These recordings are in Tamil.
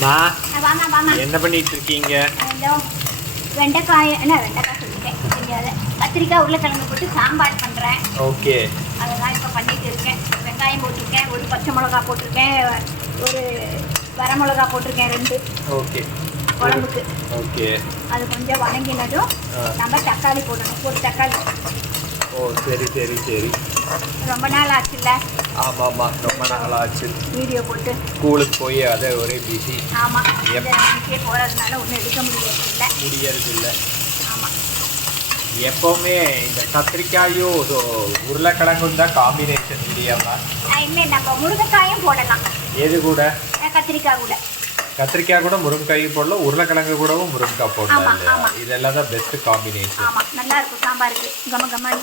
என்ன பண்ணிட்டு இருக்கீங்க? வெண்டைக்காய் சொல்லிட்டேன், கத்திரிக்காய் உருளைக்கிழங்கு போட்டு சாம்பார் பண்ணுறேன். ஓகே, அதெல்லாம் இப்போ பண்ணிட்டு இருக்கேன். வெங்காயம் போட்டிருக்கேன், ஒரு பச்சை மிளகா போட்டிருக்கேன், ஒரு வரமிளகா போட்டிருக்கேன் 2. ஓகே, குழம்புக்கு. ஓகே, அது கொஞ்சம் வதங்கினதும் நம்ம தக்காளி போடணும். ஒரு தக்காளி. ஓ சரி சரி சரி. ரொம்ப நாள் ஆச்சுல்ல? ஆமாம்மா, ரொம்ப நாள் ஆச்சு வீடியோ போட்டு. ஸ்கூலுக்கு போய் அதை ஒரே பிஸி. ஆமாம், வீட்டுக்கே போகிறதுனால ஒன்றும் எடுக்க முடியறதில்லை. ஆமாம், எப்போவுமே இந்த கத்திரிக்காயும் உருளைக்கிழங்கும் தான் காம்பினேஷன் இல்லையாம்மா? இல்லை, நம்ம முருங்கைக்காயும் போடலாம். எது கூட? கத்திரிக்காய் கூட. கத்திரிக்காய் கூட முருங்கைக்காயும் போடலாம், உருளைக்கிழங்கு கூடவும் முருங்கைக்காய் போடலாம். இதெல்லாம் தான் பெஸ்ட் காம்பினேஷன். ஆமாம், நல்லா இருக்கும் சாம்பாருக்கு. கம்மன்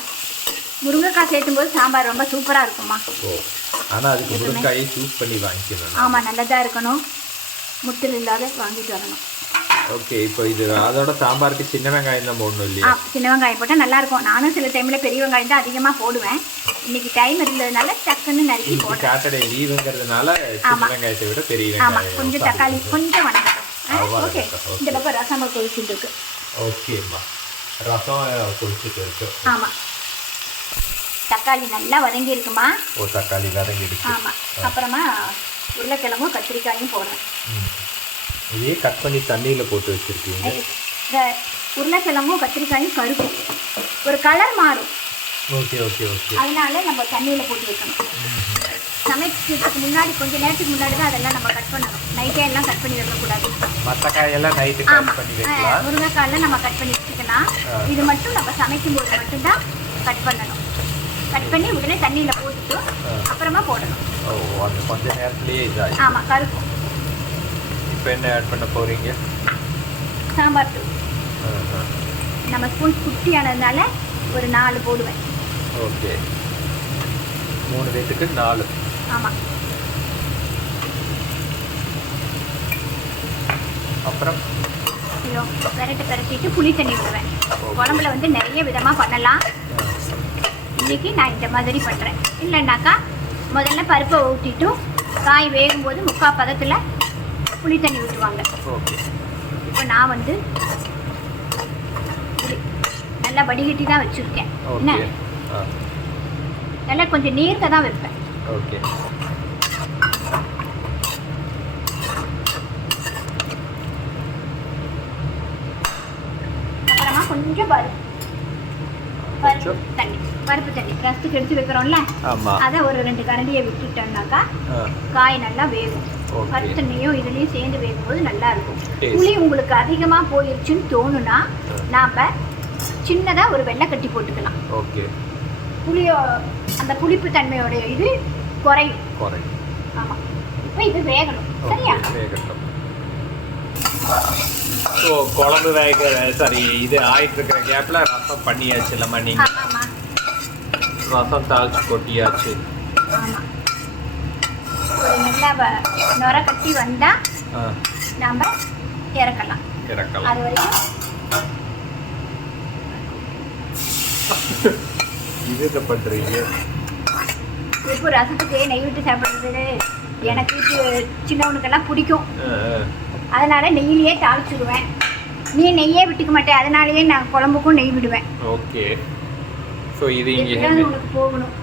முருங்கைக்காய் சேர்த்தும் போது சாம்பார் ரொம்ப சூப்பராக இருக்குமா. ஓ, ஆனால் அதுக்கு முருங்கைக்காயை சூஸ் பண்ணி வாங்கிக்கணும். ஆமாம், நல்லதாக இருக்கணும், முத்தில் இல்லாத வாங்கிட்டு வரணும். ஓகே, இப்போ இது அதோட சாம்பாருக்கு சின்ன வெங்காயம் தான் போடணும் இல்லையா? சின்ன வெங்காயம் போட்டால் நல்லாயிருக்கும். நானும் சில டைமில் பெரிய வெங்காயம் தான் அதிகமாக போடுவேன். இன்னைக்கு டைம் இருந்ததுனால டக்குன்னு நறுக்கி போடுறேன். சாட்டர்டே லீவுங்கிறதுனால சின்ன வெங்காயத்தை விட பெரிய வெங்காயம். கொஞ்சம் தக்காளி கொஞ்சம் வணக்கட்டும். ஓகே, இந்த பக்கம் ரசம் கொதிச்சுட்டு இருக்கு. ஓகேம்மா, ரசம் கொதிச்சுட்டு இருக்கு. ஆமாம், தக்காளி நல்லா வதங்கி இருக்குமா? ஓ, தக்காளி வதங்கி இருக்கு. ஆமாம், அப்புறமா உருளைக்கிழங்கும் கத்திரிக்காயும் போடுறேன். இதே கட் பண்ணி தண்ணியில் போட்டு வச்சுருக்கீங்க. இந்த உருளைக்கிழங்கும் கத்திரிக்காயும் கருக்கும், ஒரு கலர் மாறும். Okay okay okay. அதனால நம்ம தண்ணியில் போட்டு வைக்கணும். சமைக்கிறதுக்கு முன்னாடி கொஞ்சம் நேரத்துக்கு முன்னாடி தான் அதெல்லாம் நம்ம கட் பண்ணணும். நைட்டே எல்லாம் கட் பண்ணி வைக்கக்கூடாது. மற்ற காயெல்லாம் நைட்டு கட் பண்ணி வைக்கலாம். முருங்கைக்காயெல்லாம் நம்ம கட் பண்ணி வச்சுக்கலாம். இது மட்டும் நம்ம சமைக்கும் போது மட்டும்தான் கட் பண்ணணும். கட் பண்ணி உடனே தண்ணியில் போட்டுட்டு அப்புறமா போடணும். ஓ, அது கொஞ்சம் நேரத்துலேயே இதாகும். ஆமாம், கருக்கும். இப்போ என்ன ஆட் பண்ண போகிறீங்க? சாம்பார் தூள். நம்ம ஸ்பூன் குட்டியானதுனால ஒரு 4 போடுவேன். ஓகே, 3 பேத்துக்கு 4. ஆமாம், அப்புறம் பெரட்டிட்டு புளி தண்ணி விடுவேன். குழம்புல வந்து நிறைய விதமாக பண்ணலாம். இன்றைக்கி நான் இந்த மாதிரி பண்ணுறேன். இல்லைன்னாக்கா முதல்ல பருப்பை ஊற்றிட்டும் காய் வேகும்போது 3/4 பதத்தில் புளி தண்ணி விட்டுவாங்க. இப்போ நான் வந்து நல்லா வடிகட்டி தான் வச்சுருக்கேன். என்ன, நல்லா கொஞ்சம் நீர்க்க தான் வைப்பேன். ஓகே, அப்புறமா கொஞ்சம் பருப்பு தண்ணி ரசத்துக்கு எடுத்து வைக்கிறோம்ல, அதை ஒரு 2 கரண்டியை விட்டுட்டோம்னாக்கா காய் நல்லா வேகும். பருப்பு தண்ணியும் இதுலேயும் சேர்ந்து வேகும்போது நல்லா இருக்கும். புளி உங்களுக்கு அதிகமாக போயிடுச்சுன்னு தோணுனா நாம் சின்னதாக ஒரு வெள்ளை கட்டி போட்டுக்கலாம். ஓகே, புளியோ அந்த புளிப்பு தன்மையோடைய இது குறையும். ஆமாம், இப்போ இது வேகணும். சரியா? வேகட்டும். ஸோ குழம்பு இது ஆயிட்டு இருக்கிற கேப்பில் ரசம் பண்ணியாச்சு இல்லைம்மா? நீங்கள் ரசம் தாளிச்சு கொட்டியாச்சு. ஆமாம், ஒரு நல்லா நுர கட்டி வந்தால் நாம் இறக்கலாம். அது வரைக்கும் இது என்ன பண்ணுறீங்க? இப்போ ரசத்துக்கு நெய் விட்டு சாப்பிட்றது எனக்கு சின்னவனுக்கெல்லாம் பிடிக்கும். அதனால் நெய்யிலேயே தாளிச்சுடுவேன். நீ நெய்யே விட்டுக்க மாட்டேன், அதனாலேயே நான் குழம்புக்கும் நெய் விடுவேன். ஓகே, ஸோ இது இங்கே உனக்கு போகணும்.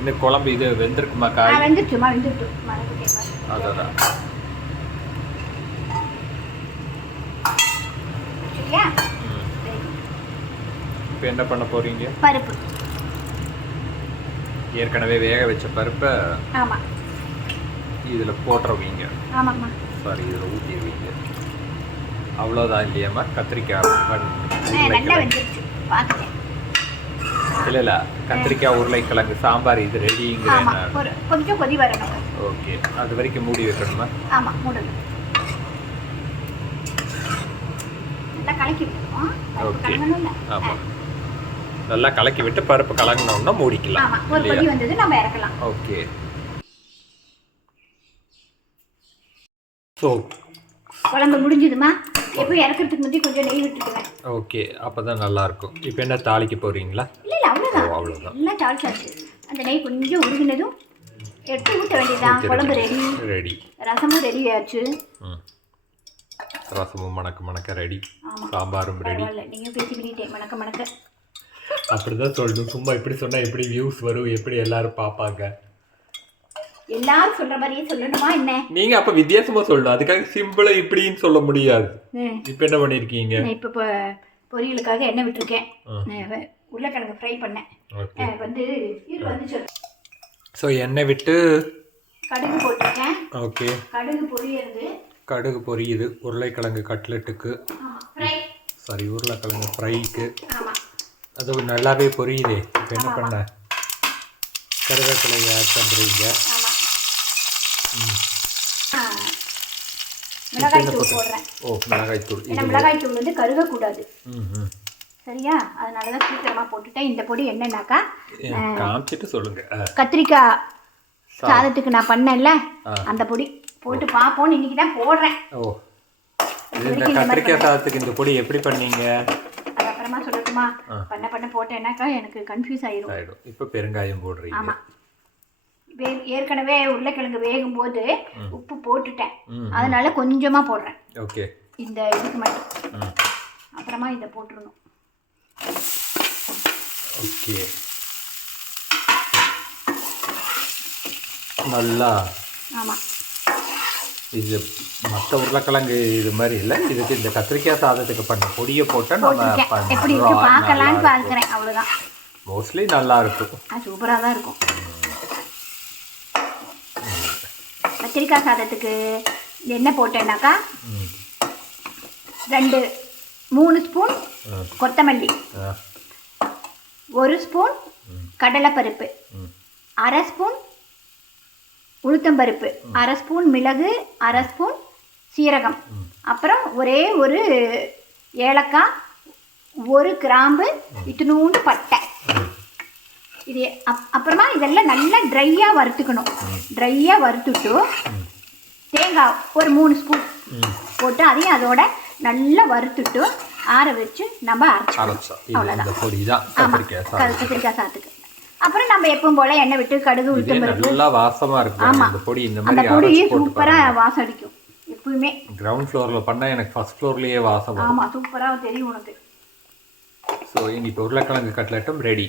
இந்த குழம்பு இது வெந்திருக்குமா? காய் வெந்துட்டுமா? வெந்துட்டு அதான். சரியா? இப்போ என்ன பண்ண போகிறீங்க? பருப்பு ஏற்கனவே வேக வச்ச பருப்பை ஆமாம் இதில் போட்டுருவீங்க. ஆமாம்மா, சாரி, இதில் ஊற்றிடுவீங்க. அவ்வளோதான் இல்லையாம்மா? கத்திரிக்காய் நல்லா வெந்துருச்சு பார்த்துட்டேன். இல்லை, கத்திரிக்காய் உருளைக்கிழங்கு சாம்பார் இது ரெடிங்கிறேன். கொஞ்சம் கொதி வரணும். ஓகே, அது வரைக்கும் மூடி வைக்கணுமா? ஆமாம், மூடணும். நல்லா கலக்கி விட்டுருவோம். ஓகே, ஆமாம், நல்லா கலக்கி விட்டு பருப்பு கலங்கினோம்னா மூடிக்கலாம். ஆமாம், ஒரு கொதி வந்தது நம்ம இறக்கலாம். ஓகே, ஸோ குழம்பு முடிஞ்சதுமா? எப்போ இறக்கிறதுக்கு முன்னாடி கொஞ்சம் நெய் விட்டுக்குவேன். ஓகே, அப்போ தான் நல்லாயிருக்கும். இப்போ என்ன தாளிக்க போகிறீங்களா? இல்லை, அவ்வளோதான். நல்லா தாளிச்சாச்சு. அந்த நெய் கொஞ்சம் உருகினதும் எடுத்து ஊற்ற வேண்டியதான். குழம்பு ரெடி. ரசமும் ரெடி ஆச்சு. ரசமும் மணக்க ரெடி. சாம்பாரும் ரெடி. நீங்கள் பேசிக்கிட்டே மணக்க அப்படிதான் சொல்லணும். சும்மா இப்படி சொன்னால் எப்படி வியூஸ் வரும், எப்படி எல்லாரும் பார்ப்பாங்க? எல்லாரும் சொல்ற மாதிரியே சொல்லணுமா என்ன? நீங்க அப்ப வித்தியாசமா சொல்லணும். அதுக்காக சிம்பிளா இப்படின்னு சொல்ல முடியாது. இப்போ என்ன பண்ணிருக்கீங்க? இப்போ பொரியலுக்காக எண்ணெய் விட்டுருக்கேன். உருளைக்கிழங்கு ஃப்ரை பண்ணேன். வந்து சொல்லு. ஸோ எண்ணெய் விட்டு கடுகு போட்டிருக்கேன். ஓகே. கடுகு பொரியுது உருளைக்கிழங்கு கட்லெட்டுக்கு. சாரி, உருளைக்கிழங்கு ஃப்ரைக்கு. அது நல்லாவே பொரியுதே. இப்போ என்ன பண்ண? கருவேப்பிலை ஆட் பண்ணுறீங்க. மிளகாய்த்தூள் போடுறேன். மிளகாய்த்தூள். ஏன்னா மிளகாய்த்தூள் வந்து கருகக்கூடாது. சரியா? அதனால தான் சீக்கிரமாக போட்டுட்டேன். இந்த பொடி என்னன்னாக்கா காமிச்சிட்டு சொல்லுங்க. கத்திரிக்காய் சாதத்துக்கு நான் பண்ணேன்ல அந்த பொடி போட்டு பார்ப்போன்னு இன்னைக்கு தான் போடுறேன். இந்த கத்திரிக்காய் சாதத்துக்கு இந்த பொடி எப்படி பண்ணீங்க? அது அப்புறமா சொல்லட்டுமா? பண்ண போட்டேன்னாக்கா எனக்கு கன்ஃபியூஸ் ஆயிடும். இப்போ பெருங்காயம் போடுறீங்க. ஆமாம். ஏற்கனவே உருளைக்கிழங்கு வேகும் போது உப்பு போட்டுட்டேன். அதனால கொஞ்சமாக போடுறேன். ஓகே. இந்த இதுக்கு மட்டும். அப்புறமா இதை போட்டுருணும். ஓகே. நல்லா. ஆமாம். இது மற்ற உருளைக்கிழங்கு இது மாதிரி இல்லை. இதுக்கு இந்த கத்திரிக்காய் சாதத்துக்கு பண்ண பொடியை போட்டு நம்ம எப்படி இருக்கு பார்க்கலான்னு பார்க்குறேன். அவ்வளோதான். மோஸ்ட்லி நல்லா இருக்கும். சூப்பராக தான் இருக்கும். கத்திரிக்காய் சாதத்துக்கு என்ன போட்டேன்னாக்கா 3 ஸ்பூன் கொத்தமல்லி, 1 ஸ்பூன் கடலைப்பருப்பு, 1/2 ஸ்பூன் உளுத்தம்பருப்பு, 1/2 ஸ்பூன் மிளகு, 1/2 ஸ்பூன் சீரகம், அப்புறம் ஒரே ஒரு ஏலக்காய், 1 கிராம்பு, இத்தினூண்டு பட்டை. இது அப்புறமா இதெல்லாம் நல்லா ட்ரையாக வறுத்துக்கணும். ட்ரையாக வறுத்துட்டு தேங்காய் ஒரு 3 ஸ்பூன் போட்டு அதையும் அதோட நல்லா வறுத்துட்டு ஆற வச்சு நம்ம அரைச்சோம். அவ்வளோதான். ஆமாம், கத்திரிக்காய் சாதத்துக்கு. அப்புறம் நம்ம எப்பவும் போல எண்ணெய் விட்டு கடுகு உளுத்தம்பருப்பு. நல்லா வாசமா இருக்கும். அந்த பொடி சூப்பராக வாசம் அடிக்கும் எப்பவுமே. கிரவுண்ட் ஃப்ளோரில் பண்ணால் எனக்கு ஃபர்ஸ்ட் ஃப்ளோர்லேயே வாசம். ஆமாம், சூப்பராக தெரியும் உனக்கு. ஸோ இன்னைக்கு உருளைக்கிழங்கு கட்லெட்டும் ரெடி.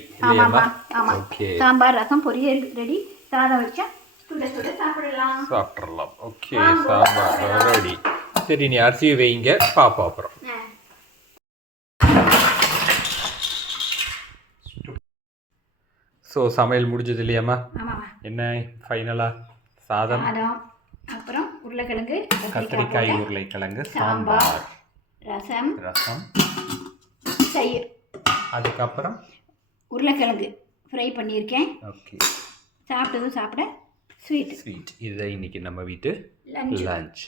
ஓகே. சாம்பார் ரசம் பொரியல் ரெடி. சாதம் வச்சா சுட சுட சாப்பிடலாம். Okay, sambar ready. சரி, நீ அரிசியை வைங்க, பாப்பா அப்புறம். ஸோ சமையல் முடிஞ்சது இல்லையாம்மா? என்ன ஃபைனலாக? சாதம், அப்புறம் உருளைக்கிழங்கு, கத்திரிக்காய் உருளைக்கிழங்கு சாம்பார், ரசம், தயிர், அதுக்கப்புறம் உருளைக்கிழங்கு ஃப்ரை பண்ணியிருக்கேன். ஓகே. சாப்பிட்டதும் சாப்பிட ஸ்வீட். இதுதான் இன்னைக்கு நம்ம வீட்டு லஞ்ச்.